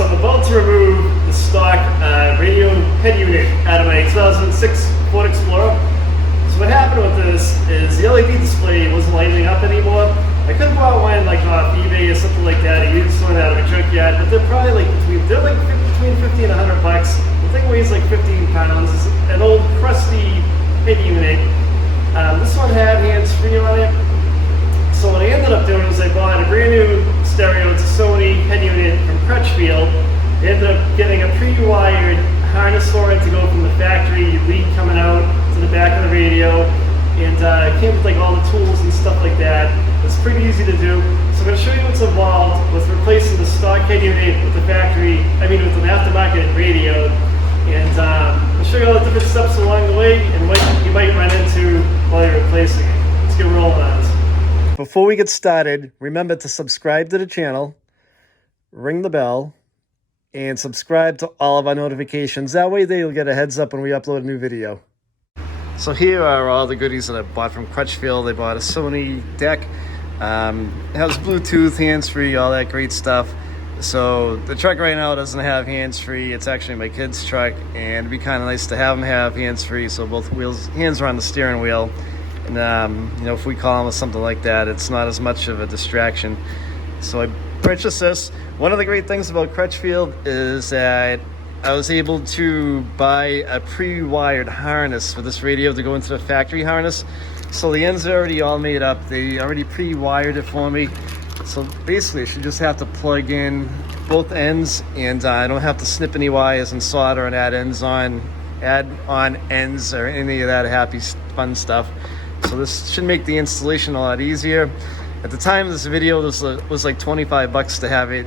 So I'm about to remove the stock radio head unit out of my 2006 Ford Explorer. So what happened with this is the LED display wasn't lighting up anymore. I could have bought one like off eBay or something like that. I used one out of a junkyard, but they're probably like between 50 and $100 bucks. The thing weighs like 15 pounds. It's an old crusty head unit. This one had hands-free on it. So what I ended up doing was I bought a brand new stereo. It's a Sony head unit from Crutchfield. I ended up getting a pre-wired harness for it to go from the factory lead coming out to the back of the radio. And it came with like all the tools and stuff like that. It's pretty easy to do. So I'm going to show you what's involved with replacing the stock head unit with the with an aftermarket radio. And I'll show you all the different steps along the way and what you might run into while you're replacing it. Let's get rolling on this. Before we get started, remember to subscribe to the channel, ring the bell, and subscribe to all of our notifications. That way you'll get a heads up when we upload a new video. So here are all the goodies that I bought from Crutchfield. They bought a Sony deck. It has Bluetooth, hands-free, all that great stuff. So the truck right now doesn't have hands-free. It's actually my kid's truck, and it'd be kind of nice to have them have hands-free so both hands are on the steering wheel. And if we call them with something like that, it's not as much of a distraction. So I purchased this. One of the great things about Crutchfield is that I was able to buy a pre-wired harness for this radio to go into the factory harness. So the ends are already all made up. They already pre-wired it for me. So basically I should just have to plug in both ends, and I don't have to snip any wires and solder and add on ends or any of that happy fun stuff. So this should make the installation a lot easier. At the time of this video, this was like 25 bucks to have it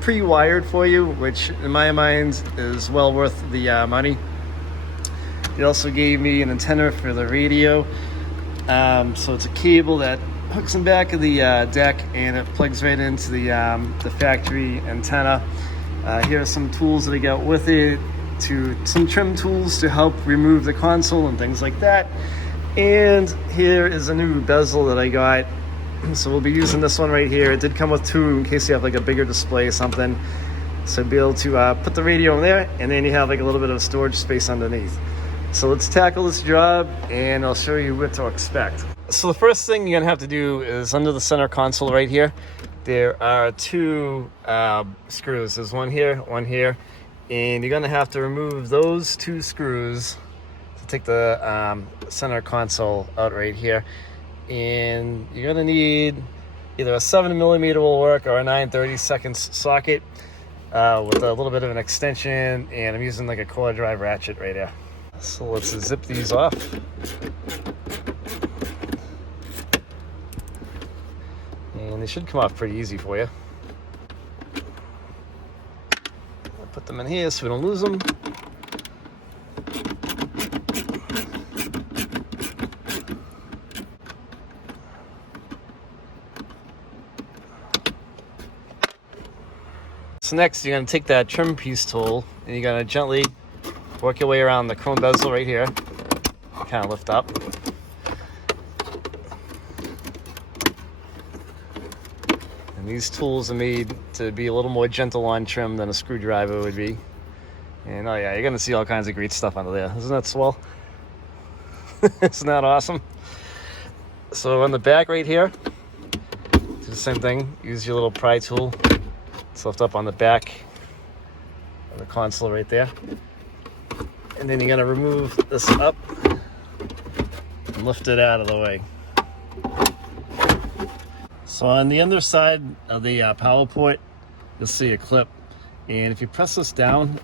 pre-wired for you, which in my mind is well worth the money. It also gave me an antenna for the radio. So it's a cable that hooks in back of the deck, and it plugs right into the factory antenna. Here are some tools that I got with it, some trim tools to help remove the console and things like that. And here is a new bezel that I got. So we'll be using this one right here. It did come with two in case you have like a bigger display or something. So be able to put the radio in there, and then you have like a little bit of storage space underneath. So let's tackle this job, and I'll show you what to expect. So the first thing you're gonna have to do is under the center console right here, there are two screws. There's one here, and you're gonna have to remove those two screws to take the center console out right here. And you're gonna need either a 7mm will work or a 9/32 socket with a little bit of an extension, and I'm using like a core drive ratchet right there. So let's zip these off. And they should come off pretty easy for you. I'll put them in here so we don't lose them. So next you're going to take that trim piece tool, and you're going to gently work your way around the chrome bezel right here. Kind of lift up. And these tools are made to be a little more gentle on trim than a screwdriver would be. And oh yeah, you're going to see all kinds of great stuff under there. Isn't that swell? Isn't that awesome? So on the back right here, do the same thing. Use your little pry tool. Let's lift up on the back of the console right there. And then you're going to remove this up and lift it out of the way. So on the underside of the power port, you'll see a clip. And if you press this down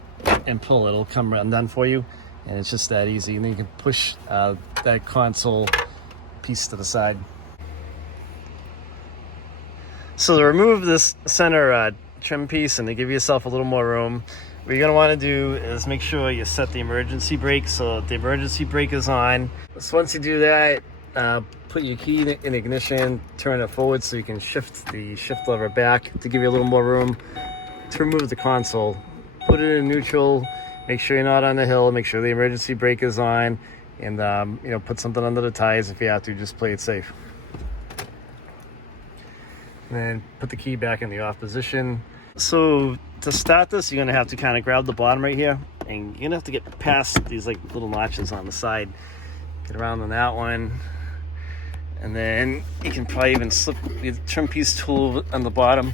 and pull, it'll come undone for you. And it's just that easy. And then you can push that console piece to the side. So to remove this center trim piece and to give yourself a little more room, what you're going to want to do is make sure you set the emergency brake so the emergency brake is on. So once you do that, put your key in ignition, turn it forward so you can shift the shift lever back to give you a little more room to remove the console. Put it in neutral, make sure you're not on the hill, make sure the emergency brake is on, and put something under the tires if you have to, just play it safe. And then put the key back in the off position. So to start this, you're gonna have to kind of grab the bottom right here, and you're gonna have to get past these like little notches on the side. Get around on that one, and then you can probably even slip your trim piece tool on the bottom,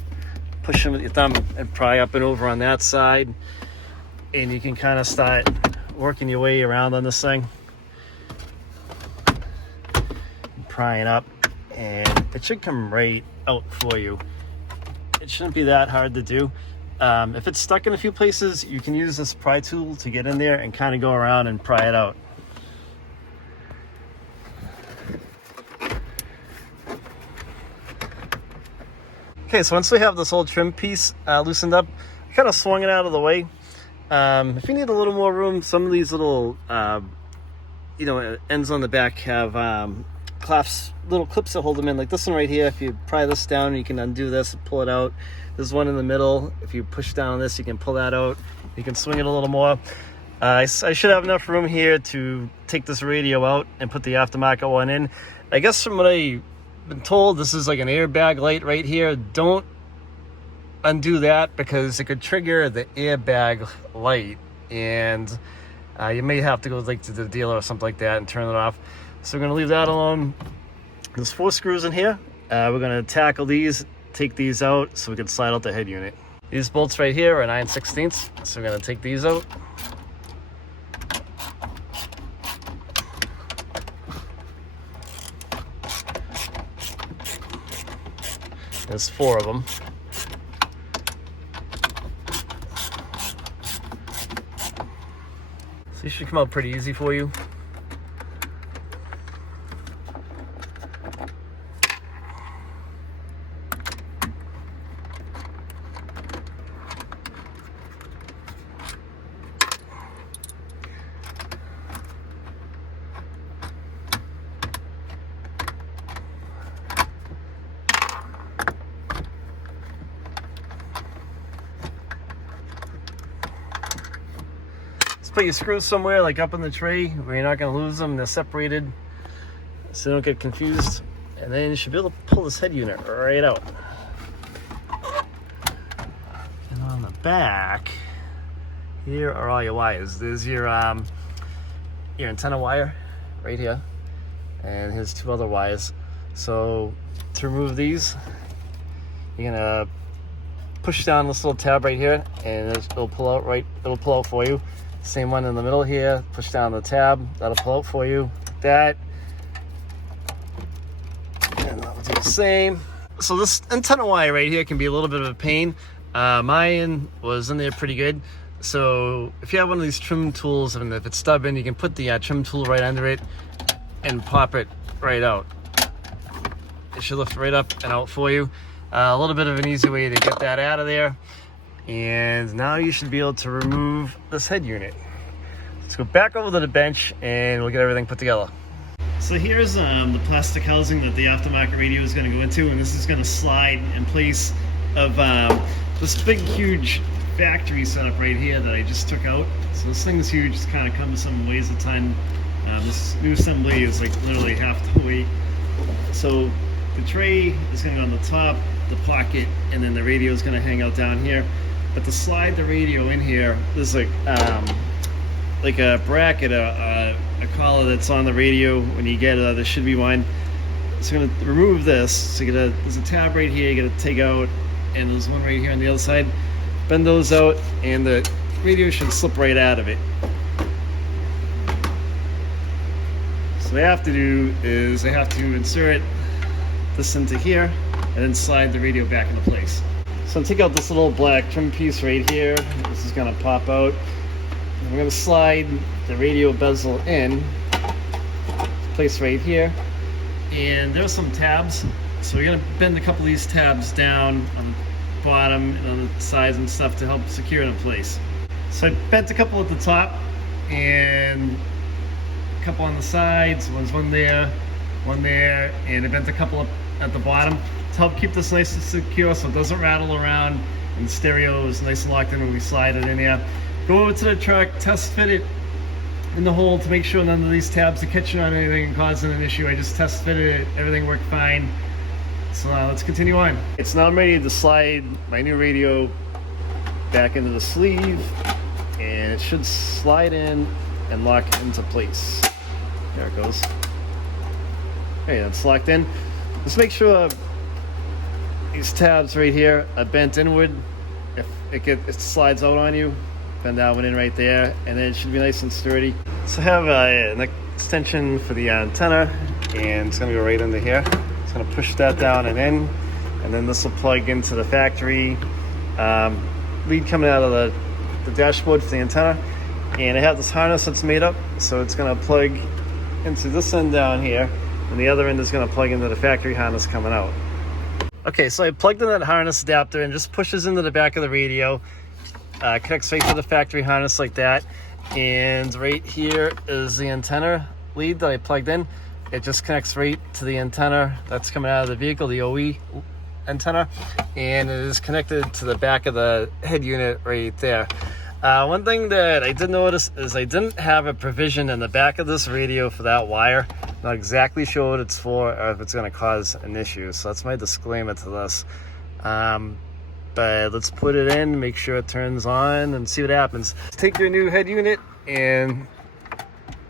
push them with your thumb, and pry up and over on that side, and you can kind of start working your way around on this thing, prying up, and it should come right out for you. It shouldn't be that hard to do. If it's stuck in a few places, you can use this pry tool to get in there and kind of go around and pry it out. Okay, so once we have this whole trim piece loosened up, I kind of swung it out of the way. If you need a little more room, some of these little ends on the back have little clips that hold them in, like this one right here. If you pry this down, you can undo this and pull it out. There's one in the middle. If you push down on this, you can pull that out. You can swing it a little more. I should have enough room here to take this radio out and put the aftermarket one in. I guess from what I've been told, this is like an airbag light right here. Don't undo that because it could trigger the airbag light, and you may have to go like to the dealer or something like that and turn it off. So we're going to leave that alone. There's 4 screws in here. We're going to tackle these, take these out so we can slide out the head unit. These bolts right here are 9/16, so we're going to take these out. There's 4 of them. So these should come out pretty easy for you. Put your screws somewhere like up in the tray where you're not going to lose them. They're separated so don't get confused, and then you should be able to pull this head unit right out. And on the back here are all your wires. There's your antenna wire right here, and here's 2 other wires. So to remove these, you're gonna push down this little tab right here, and it'll pull out for you. Same one in the middle here, push down the tab, that'll pull out for you, like that. And I'll do the same. So this antenna wire right here can be a little bit of a pain. Mine was in there pretty good. So if you have one of these trim tools, and if it's stubborn, you can put the trim tool right under it and pop it right out. It should lift right up and out for you. A little bit of an easy way to get that out of there. And now you should be able to remove this head unit. Let's go back over to the bench and we'll get everything put together. So here's the plastic housing that the aftermarket radio is going to go into, and this is going to slide in place of this big huge factory setup right here that I just took out. So this thing's huge, it's kind of cumbersome, weighs a ton. This new assembly is like literally half the weight. So the tray is going to go on the top, the pocket, and then the radio is going to hang out down here. But to slide the radio in here, there's like a bracket, a collar that's on the radio. When you get it, there should be one. So I'm going to remove this. So there's a tab right here you got to take out, and there's one right here on the other side. Bend those out, and the radio should slip right out of it. So what I have to do is I have to insert this into here, and then slide the radio back into place. So take out this little black trim piece right here. This is going to pop out. And we're going to slide the radio bezel in, place right here. And there's some tabs. So we're going to bend a couple of these tabs down on the bottom and on the sides and stuff to help secure it in place. So I bent a couple at the top and a couple on the sides. One there, and I bent a couple up at the bottom to help keep this nice and secure so it doesn't rattle around, and the stereo is nice and locked in when we slide it in there. Go over to the truck, test fit it in the hole to make sure none of these tabs are catching on anything and causing an issue. I just test fitted it, everything worked fine. So let's continue on. It's now I'm ready to slide my new radio back into the sleeve, and it should slide in and lock into place. There it goes. Okay, that's locked in. Just make sure these tabs right here are bent inward. If it slides out on you, bend that one in right there, and then it should be nice and sturdy. So I have an extension for the antenna, and it's going to go right under here. It's going to push that down and in, and then this will plug into the factory lead coming out of the dashboard for the antenna. And I have this harness that's made up, so it's going to plug into this end down here, and the other end is going to plug into the factory harness coming out. Okay, so I plugged in that harness adapter and just pushes into the back of the radio, connects right to the factory harness like that, and right here is the antenna lead that I plugged in. It just connects right to the antenna that's coming out of the vehicle, the OE antenna, and it is connected to the back of the head unit right there. One thing that I did notice is I didn't have a provision in the back of this radio for that wire. Not exactly sure what it's for or if it's going to cause an issue, so that's my disclaimer to this. But let's put it in, make sure it turns on, and see what happens. Take your new head unit and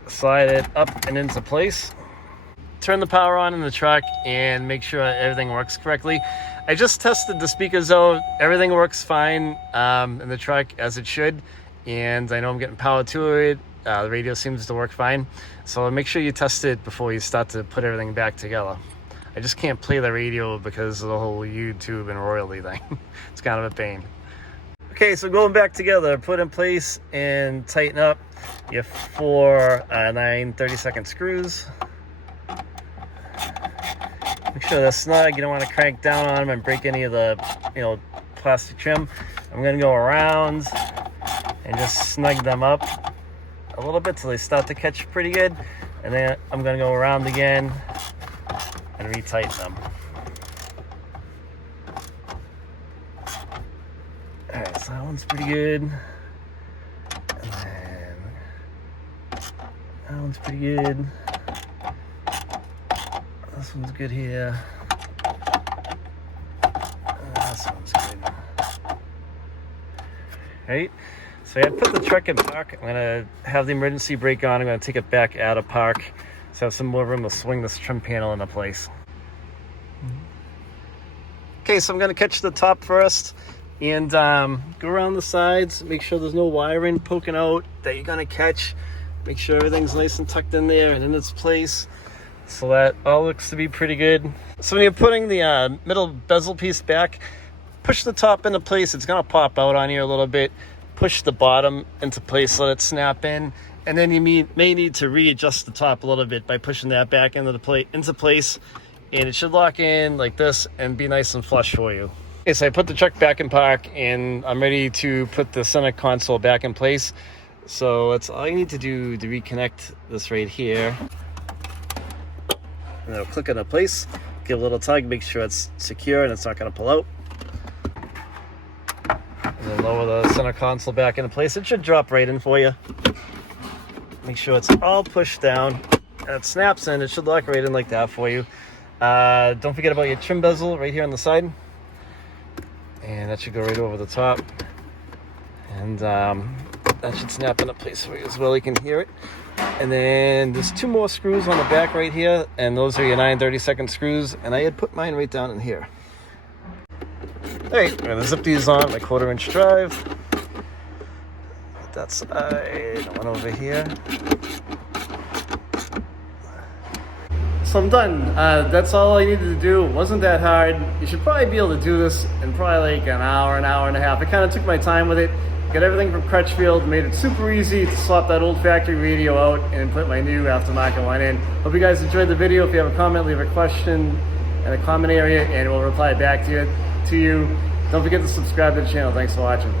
slide it up and into place. Turn the power on in the truck and make sure everything works correctly. I just tested the speakers out. Everything works fine in the truck as it should, and I know I'm getting power to it. The radio seems to work fine, so make sure you test it before you start to put everything back together. I just can't play the radio because of the whole YouTube and royalty thing. It's kind of a pain. Okay, so going back together, put in place and tighten up your 4 9 30-second screws. Make sure they're snug. You don't want to crank down on them and break any of the, plastic trim. I'm going to go around and just snug them up a little bit till they start to catch pretty good. And then I'm going to go around again and retighten them. Alright, so that one's pretty good. And then that one's pretty good. This one's good here. This one's good. Right? So I put the truck in park. I'm going to have the emergency brake on. I'm going to take it back out of park so I have some more room to swing this trim panel into place. Okay, so I'm going to catch the top first and go around the sides. Make sure there's no wiring poking out that you're going to catch. Make sure everything's nice and tucked in there and in its place. So that all looks to be pretty good. So when you're putting the middle bezel piece back, push the top into place. It's going to pop out on you a little bit. Push the bottom into place, let it snap in. And then you may need to readjust the top a little bit by pushing that back into place. And it should lock in like this and be nice and flush for you. Okay, so I put the truck back in park and I'm ready to put the center console back in place. So that's all you need to do to reconnect this right here. And it'll click into place, give a little tug, make sure it's secure and it's not going to pull out. And then lower the center console back into place. It should drop right in for you. Make sure it's all pushed down and it snaps in. It should lock right in like that for you. Don't forget about your trim bezel right here on the side. And that should go right over the top. And that should snap into place for you as well. You can hear it. And then there's 2 more screws on the back right here, and those are your 9 30-second screws, and I had put mine right down in here. Alright, I'm going to zip these on my 1/4-inch drive. Put that side, one over here. So I'm done. That's all I needed to do. It wasn't that hard. You should probably be able to do this in probably like an hour and a half. I kind of took my time with it. Got everything from Crutchfield, made it super easy to swap that old factory radio out and put my new aftermarket one in. Hope you guys enjoyed the video. If you have a comment, leave a question in the comment area and we'll reply back to you. Don't forget to subscribe to the channel. Thanks for watching.